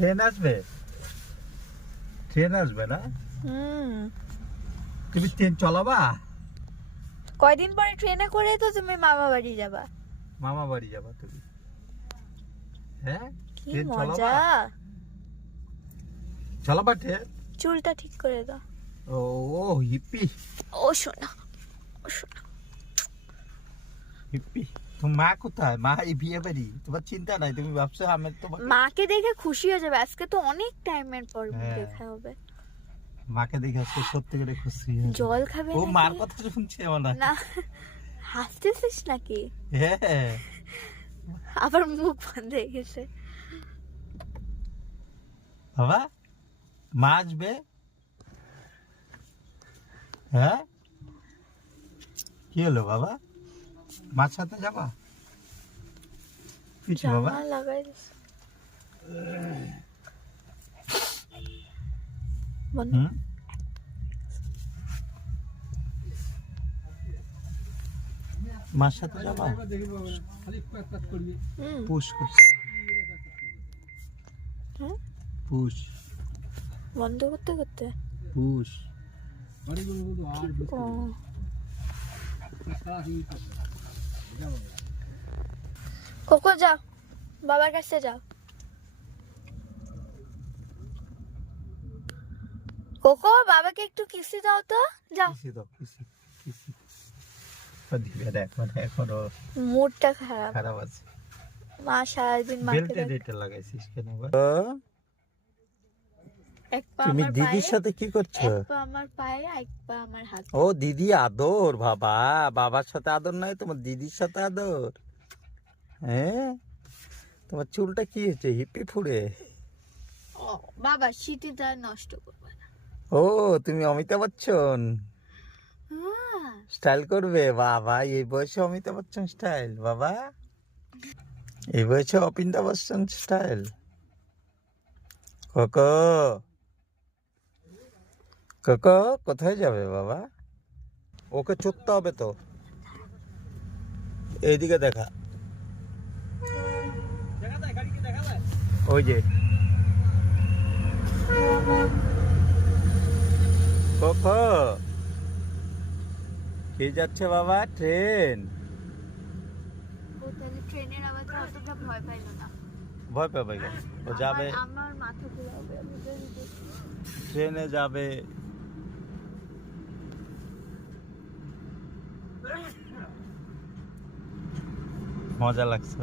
Train আসবে? Train আসবে না? তুমি ট্রেন চালাবা? কয়দিন পরে ট্রেনে করে তো তুমি মামা বাড়ি যাবা। মামা বাড়ি যাবা তুমি? হ্যাঁ, কি ট্রেন মজা। চালাবা ট্রেন? চুলটা ঠিক করে দাও। ও হিপ্পি। ও সোনা, ও সোনা। হিপ্পি। তোমার মা কোথায়? মা এই বিয়ে বাড়ি, তোমার চিন্তা নাই, তুমি ভাবছো আমি তোমার মাকে দেখে খুশি হয়ে যাবে, আজকে তো অনেক টাইমের পর হ্যাঁ। দেখা হবে। মাকে দেখে আজকে সত্যি করে খুশি হয়ে যাবে। জল খাবে ও নাকি? মার কথা শুনছে আমার না। না, হাসতেছিস নাকি? হ্যাঁ, আবার মুখ বন্ধ হয়ে গেছে। বাবা মা আসবে? হ্যাঁ, কি হলো বাবা? মার সাথে যাবা? কিছু বাবা? জামা লাগাই দিছে। বন্ধ। হুম? মার সাথে যাবা? পুশ করছে। হ্যাঁ? পুশ বন্ধ করতে করতে। পুশ। ও, কোকো যাও, বাবার কাছে যাও। কোকো, বাবাকে একটু কিসি দাও তো, যাও। কিসি দাও, কিসি কিসি। দিবে না এখন, এখনো মুডটা খারাপ। খারাপ আছে। মা সারাদিন মাকে বেল্টে দেখে। এটা লাগাইছিস কেন? এক পা তুমি আমার দিদির পায়ে, সাথে কি করছো? এক পা আমার পায়ে, এক পা আমার হাতে। ও দিদি আদর, বাবা বাবার সাথে আদর নাই, তোমার দিদির সাথে আদর। হ্যাঁ, তোমার চুলটা কি হয়েছে? হিপি ফুড়ে? ও বাবা, শীতটা নষ্ট করবে না। ও তুমি অমিতাভ বচ্চন হ্যাঁ। স্টাইল করবে? বাবা এই বয়সে অমিতাভ বচ্চন স্টাইল? বাবা এই বয়সে অপিন্তা বচ্চন স্টাইল? কোকো, কোকো কোথায় যাবে বাবা? ওকে চড়তে হবে তো। এইদিকে দেখা, ওই যে কোকো কে যাচ্ছে বাবা? ট্রেন? ও তাহলে ট্রেনের আওয়াজে অতটা ভয় পাইল না। ভয় পাবে কেন? ও যাবে, আমার মাথা ঘুরাবে, আমি যদি দেখি। ট্রেনে যাবে। মজা লাগছে।